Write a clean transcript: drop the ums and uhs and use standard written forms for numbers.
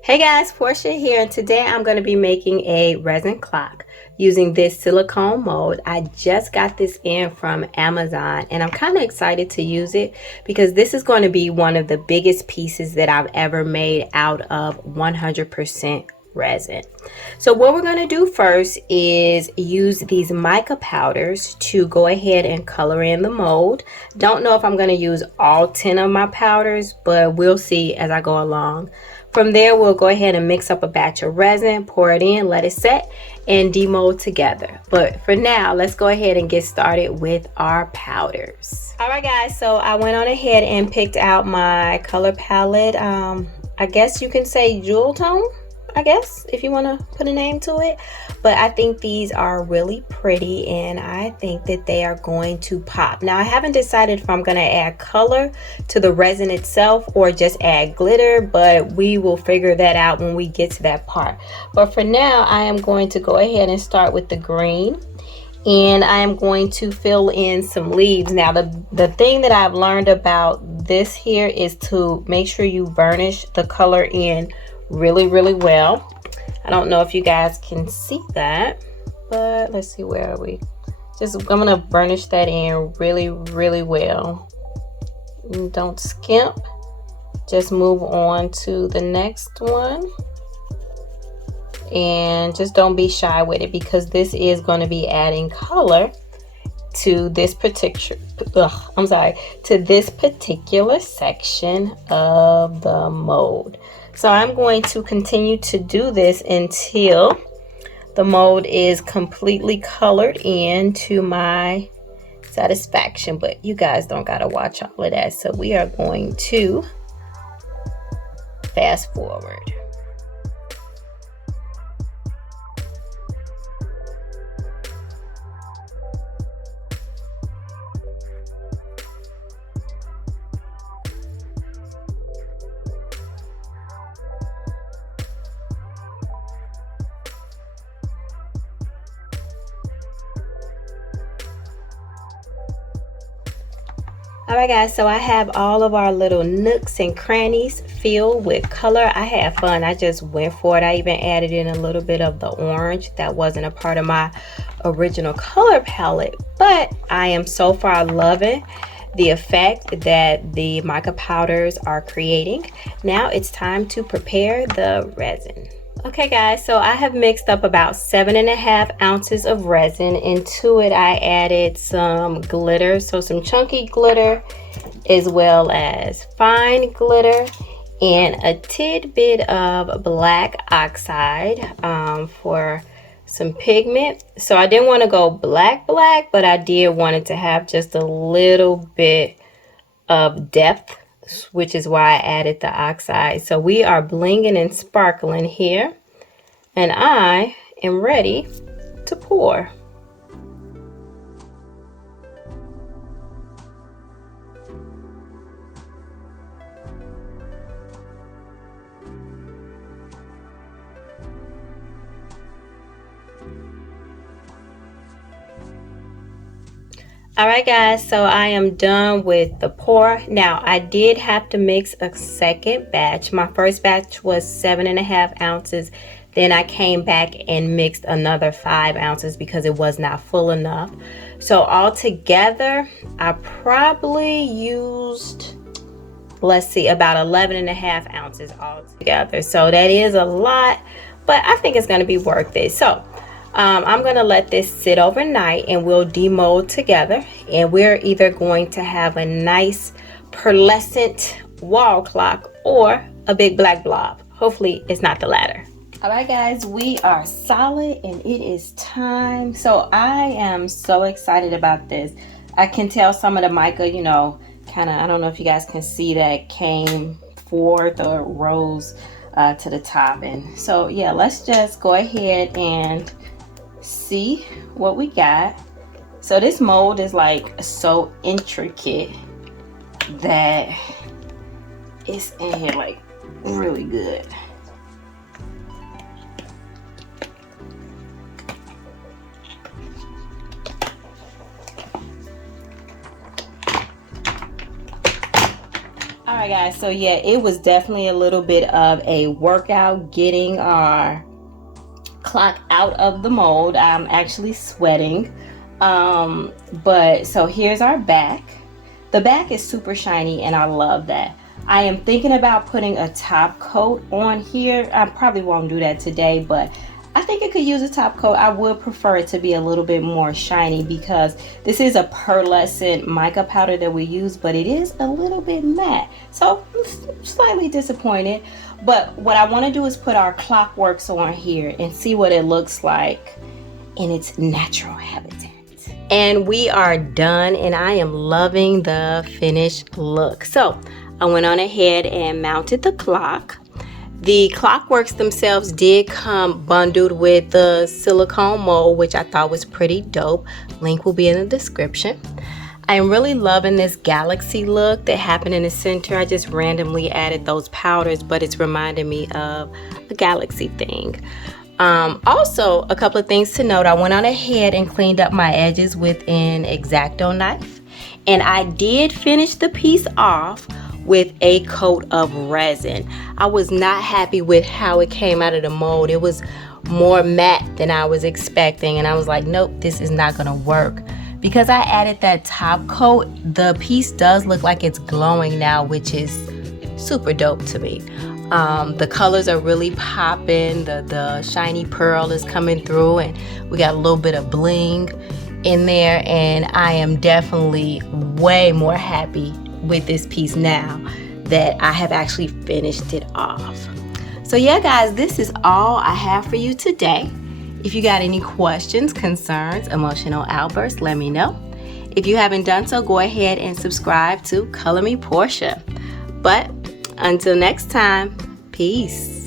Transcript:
Hey guys, Portia here, and today I'm going to be making a resin clock using this silicone mold. I just got this in from Amazon and I'm kind of excited to use it because this is going to be one of the biggest pieces that I've ever made out of 100% resin. So what we're going to do first is use these mica powders to go ahead and color in the mold. Don't know if I'm going to use all 10 of my powders, but we'll see as I go along. From there, we'll go ahead and mix up a batch of resin, pour it in, let it set, and demold together. But for now, let's go ahead and get started with our powders. All right, guys, so I went on ahead and picked out my color palette. I guess you can say jewel tone, I guess, if you want to put a name to it. But I think these are really pretty and I think that they are going to pop. Now, I haven't decided if I'm going to add color to the resin itself or just add glitter, but we will figure that out when we get to that part. But for now, I am going to go ahead and start with the green. And I am going to fill in some leaves. Now, the thing that I've learned about this here is to make sure you varnish the color in really well. I don't know if you guys can see that, but let's see, where are we? I'm gonna burnish that in really well. Don't skimp, just move on to the next one and just don't be shy with it because this is going to be adding color to this particular section of the mold. So I'm going to continue to do this until the mold is completely colored in to my satisfaction, but you guys don't gotta watch all of that. So we are going to fast forward. Alright guys, so I have all of our little nooks and crannies filled with color. I had fun. I just went for it. I even added in a little bit of the orange that wasn't a part of my original color palette, but I am so far loving the effect that the mica powders are creating. Now it's time to prepare the resin. Okay guys, so I have mixed up about 7.5 ounces of resin. Into it I added some glitter, so some chunky glitter as well as fine glitter and a tidbit of black oxide for some pigment. So I didn't want to go black, but I did want it to have just a little bit of depth, which is why I added the oxide. So we are blinging and sparkling here, and I am ready to pour. Alright guys, so I am done with the pour. Now I did have to mix a second batch. My first batch was 7.5 ounces. Then I came back and mixed another 5 ounces because it was not full enough. So altogether, I probably used, let's see, about 11.5 ounces altogether. So that is a lot, but I think it's going to be worth it. So I'm going to let this sit overnight and we'll demold together, and we're either going to have a nice pearlescent wall clock or a big black blob. Hopefully it's not the latter. All right guys, we are solid and it is time. So I am so excited about this. I can tell some of the mica, you know, kind of, I don't know if you guys can see that, came forth or rose to the top. And so yeah, let's just go ahead and see what we got. So this mold is like so intricate that it's in here like really good. All right Alright guys, so yeah, it was definitely a little bit of a workout getting our clock out of the mold. I'm actually sweating. But so here's our back. The back is super shiny and I love that. I am thinking about putting a top coat on here. I probably won't do that today, but I think it could use a top coat. I would prefer it to be a little bit more shiny because this is a pearlescent mica powder that we use, but it is a little bit matte. So I'm slightly disappointed. But what I want to do is put our Clockworks on here and see what it looks like in its natural habitat. And we are done and I am loving the finished look. So I went on ahead and mounted the clock. The Clockworks themselves did come bundled with the silicone mold, which I thought was pretty dope. Link will be in the description. I'm really loving this galaxy look that happened in the center. I just randomly added those powders, but it's reminding me of a galaxy thing. Also, a couple of things to note. I went on ahead and cleaned up my edges with an X-Acto knife. And I did finish the piece off with a coat of resin. I was not happy with how it came out of the mold. It was more matte than I was expecting. And I was like, nope, this is not gonna work. Because I added that top coat, the piece does look like it's glowing now, which is super dope to me. The colors are really popping. The shiny pearl is coming through and we got a little bit of bling in there, and I am definitely way more happy with this piece now that I have actually finished it off. So yeah guys, this is all I have for you today. If you got any questions, concerns, emotional outbursts, let me know. If you haven't done so, go ahead and subscribe to Color Me Portia. But until next time, peace.